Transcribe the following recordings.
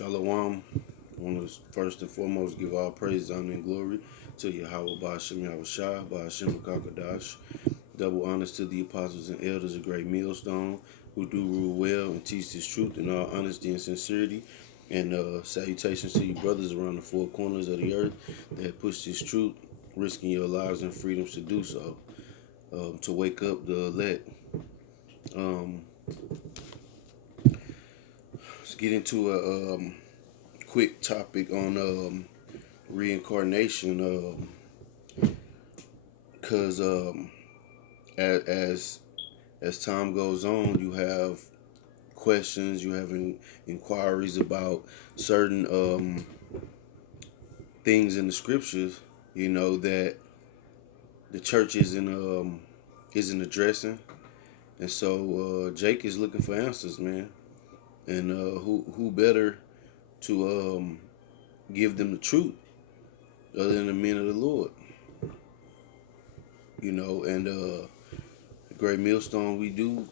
Shalom. I want to first and foremost give all praise, honor, and glory to Yahweh Ba'Shem Yahushua, Ba'Shem Kakadash. Double honors to the apostles and elders of Great Millstone who do rule well and teach this truth in all honesty and sincerity. And salutations to you brothers around the four corners of the earth that push this truth, risking your lives and freedoms to do so, to wake up the elect. Let's get into a quick topic on reincarnation, because as time goes on, you have questions, you have inquiries about certain things in the scriptures, that the church isn't addressing, and so Jake is looking for answers, man. And who better to give them the truth other than the men of the Lord, and the Great Millstone, we do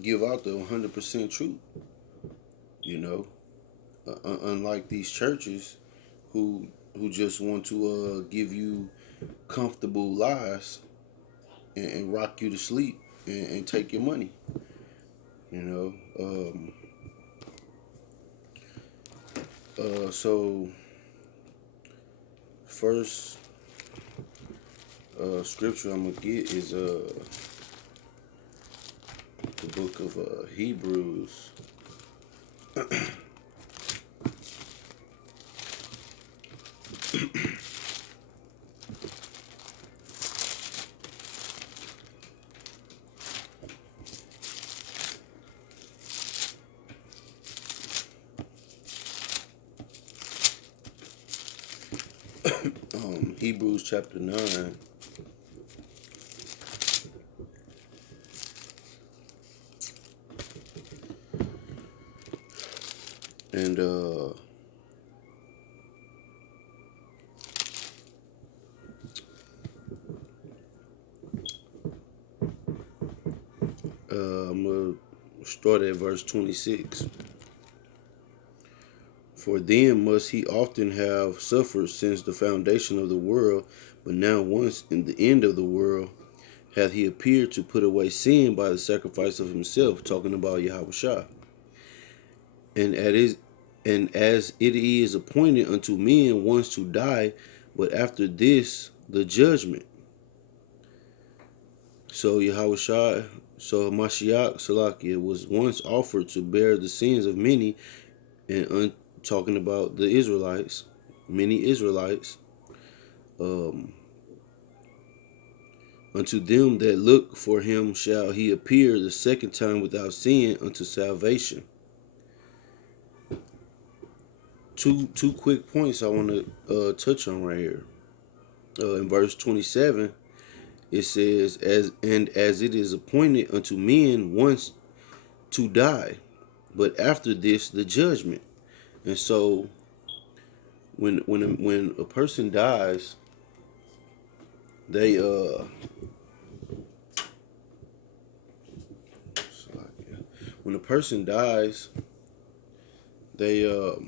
give out the 100% truth, unlike these churches who just want to give you comfortable lies and rock you to sleep and take your money, so first scripture I'm gonna get is the book of Hebrews. Hebrews chapter 9. And I'm going to start at verse 26. For then must he often have suffered since the foundation of the world, but now once in the end of the world hath he appeared to put away sin by the sacrifice of himself, talking about Yahushua. And as it is appointed unto men once to die, but after this the judgment. So Yahushua, Mashiach Salakia was once offered to bear the sins of many, and talking about the Israelites, many Israelites, unto them that look for him shall he appear the second time without sin unto salvation. Two quick points I want to touch on right here. In verse 27, it says, as it is appointed unto men once to die, but after this the judgment. And so when a person dies, they when a person dies, they your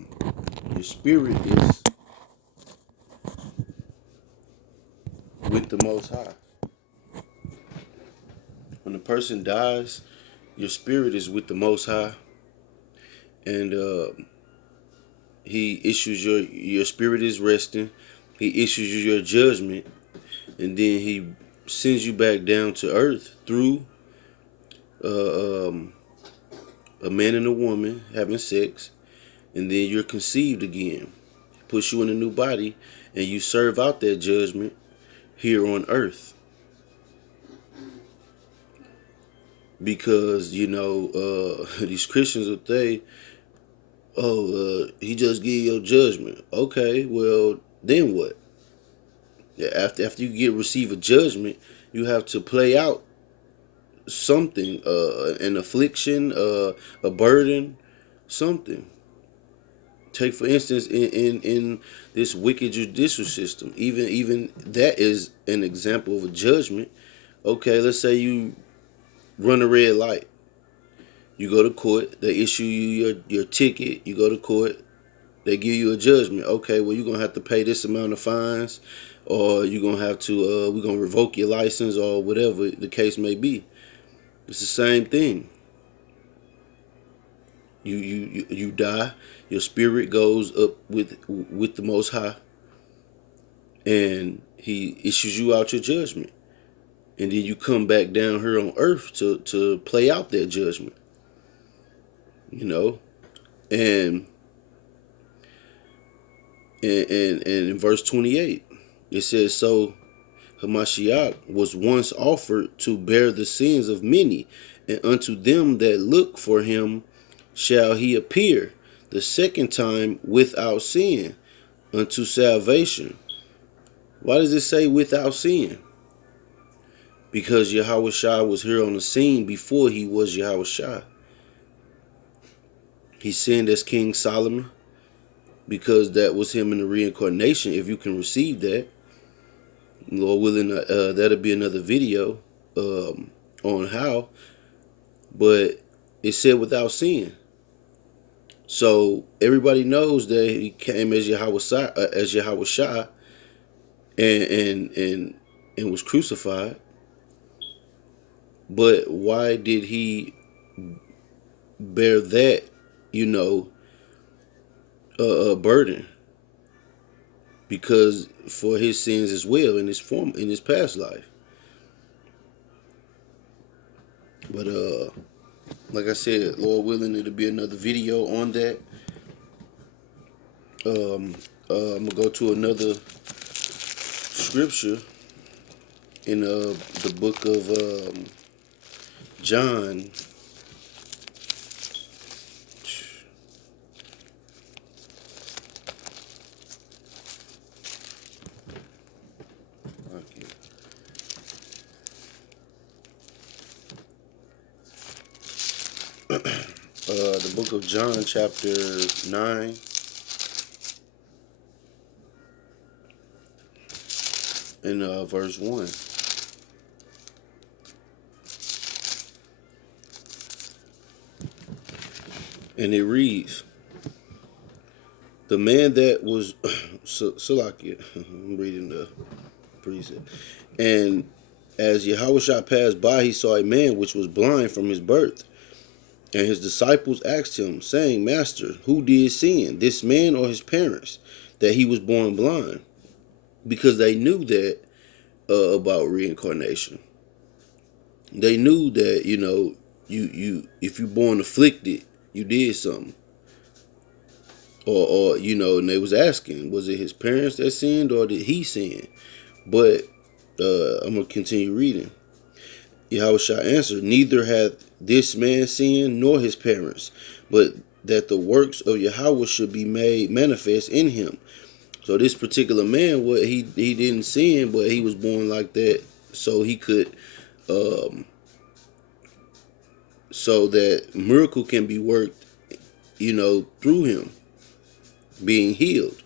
spirit is with the Most High. When a person dies, your spirit is with the Most High, and he issues your spirit is resting. He issues you your judgment, and then he sends you back down to earth through a man and a woman having sex, and then you're conceived again. Puts you in a new body, and you serve out that judgment here on earth. Because these Christians will say, he just gave your judgment. Okay, well then what? After you receive a judgment, you have to play out something, an affliction, a burden, something. Take for instance in this wicked judicial system, even that is an example of a judgment. Okay, let's say you run a red light. You go to court. They issue you your ticket. You go to court. They give you a judgment. Okay, well, you're gonna have to pay this amount of fines, or you're gonna have to we're gonna revoke your license, or whatever the case may be. It's the same thing. You die, your spirit goes up with the Most High, and He issues you out your judgment, and then you come back down here on earth to play out that judgment. You know, and and in verse 28, it says, so Hamashiach was once offered to bear the sins of many, and unto them that look for him shall he appear the second time without sin, unto salvation. Why does it say without sin? Because Yahweh Shai was here on the scene before he was Yahweh Shai. He sinned as King Solomon, because that was him in the reincarnation, if you can receive that. Lord willing, that'll be another video on how. But it said without sin. So everybody knows that he came as Yahweh Shai, and was crucified. But why did he bear that, you know, burden? Because for his sins as well in his past life. But like I said, Lord willing, it'll be another video on that. I'm gonna go to another scripture in the book of John. The book of John, chapter 9. And verse 1. And it reads, the man that was Salakia, I'm reading the precept. And as Yahushua passed by, he saw a man which was blind from his birth. And his disciples asked him, saying, Master, who did sin, this man or his parents, that he was born blind? Because they knew that about reincarnation. They knew that, you know, you if you're born afflicted, you did something. Or you know, and they was asking, was it his parents that sinned or did he sin? But I'm going to continue reading. Yahushua answered, neither hath this man sinned nor his parents, but that the works of Yahweh should be made manifest in him. So this particular man, what he didn't sin, but he was born like that so he could, so that miracle can be worked, you know, through him being healed.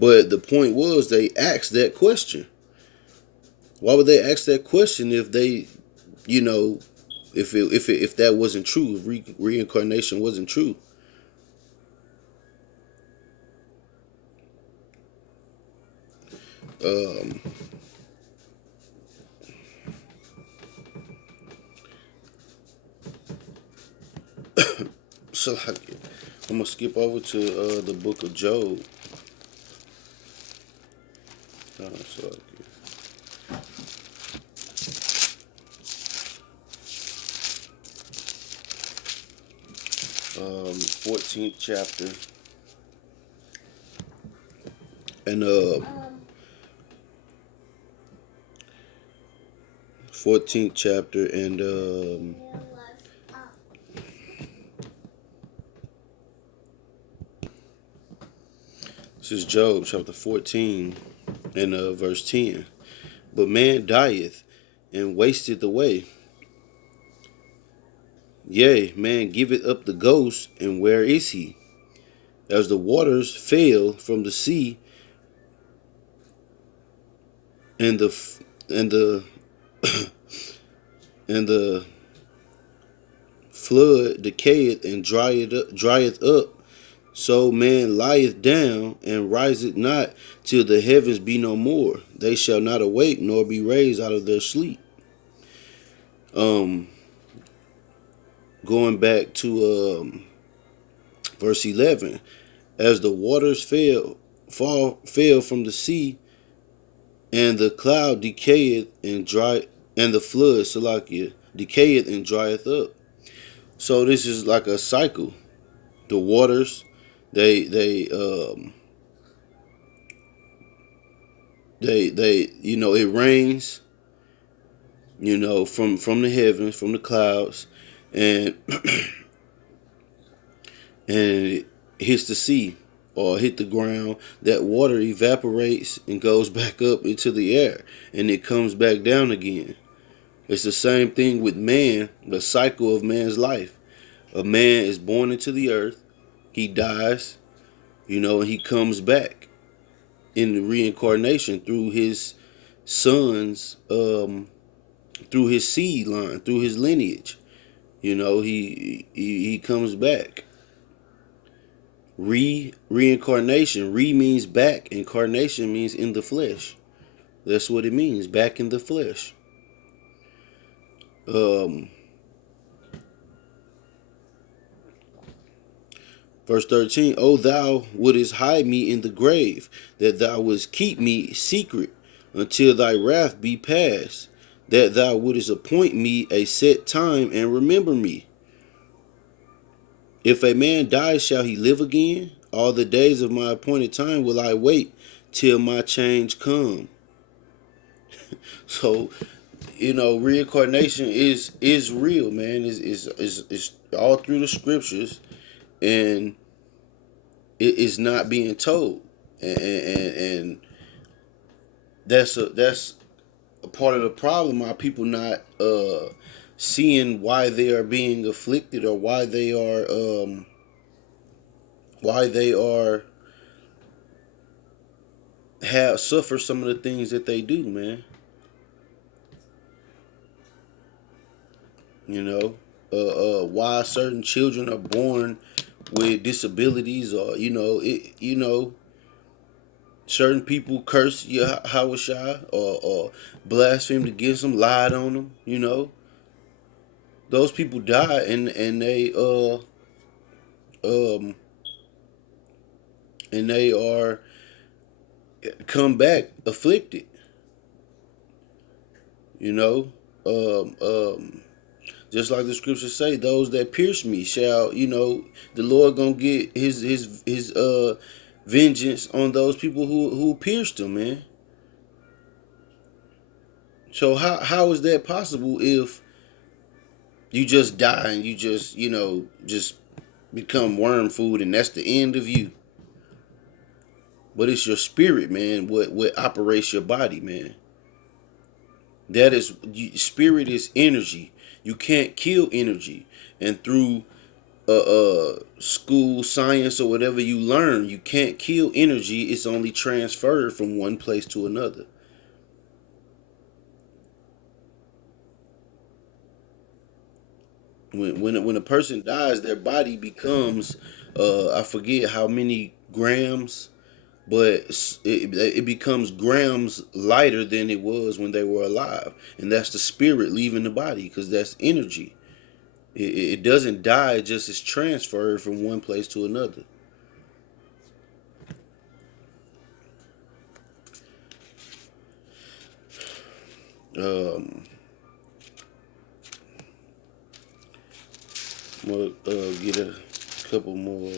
But the point was, they asked that question. Why would they ask that question if they, you know, if that wasn't true, if reincarnation wasn't true? So I'm gonna skip over to the book of Job. So 14th chapter, and 14th chapter, and this is Job chapter 14 and verse 10. But man dieth and wasteth away. Yea, man giveth up the ghost, and where is he? As the waters fail from the sea, and the and the flood decayeth and drieth up, So man lieth down and riseth not till the heavens be no more. They shall not awake nor be raised out of their sleep. Um, Going back to verse 11, as the waters fell from the sea, and the cloud decayeth and dry, and the flood, Salakia, decayeth and drieth up. So this is like a cycle. The waters, they it rains, from the heavens, from the clouds, and and it hits the sea or hit the ground. That water evaporates and goes back up into the air, and it comes back down again. It's the same thing with man, the cycle of man's life. A man is born into the earth, he dies, and he comes back in the reincarnation through his sons, through his seed line, through his lineage. He comes back. Reincarnation. Re means back. Incarnation means in the flesh. That's what it means. Back in the flesh. Um, Verse 13. O thou wouldest hide me in the grave, that thou wouldest keep me secret until thy wrath be past, that thou wouldest appoint me a set time and remember me. If a man dies, shall he live again? All the days of my appointed time will I wait till my change come. So, reincarnation is real, man. Is all through the scriptures, and it is not being told, and that's a part of the problem. Why people not seeing why they are being afflicted, or why they are have suffer some of the things that they do, man. You know, why certain children are born with disabilities, or certain people curse Yahweh, or blaspheme against them, lied on them. Those people die, and um they are come back afflicted. You know, um, um, just like the scriptures say, those that pierce me shall, the Lord gonna get his vengeance on those people who pierced him, man. So how is that possible if you just die and you just become worm food, and that's the end of you? But it's your spirit, man. What operates your body, man. That is, spirit is energy. You can't kill energy, and through school science or whatever you learn, you can't kill energy. It's only transferred from one place to another. When a person dies, their body becomes I forget how many grams, but it becomes grams lighter than it was when they were alive, and that's the spirit leaving the body, because that's energy. It doesn't die; it just is transferred from one place to another. Um, we'll get a couple more.